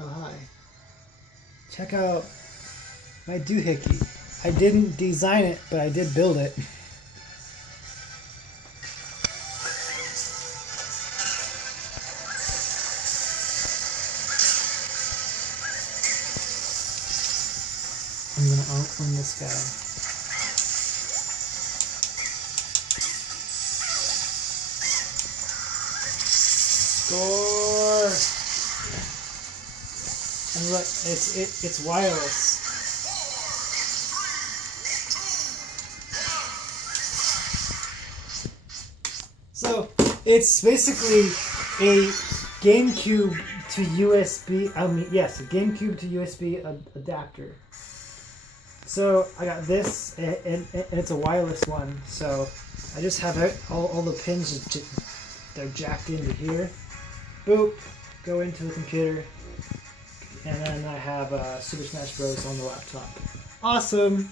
Oh, hi. Check out my doohickey. I didn't design it, but I did build it. I'm gonna own this guy. Score! And look, it's wireless. So it's basically a GameCube to USB. Yes, a GameCube to USB adapter. So I got this, and it's a wireless one. So I just have all the pins. They're jacked into here. Boop, go into the computer, and then I have Super Smash Bros. On the laptop. Awesome!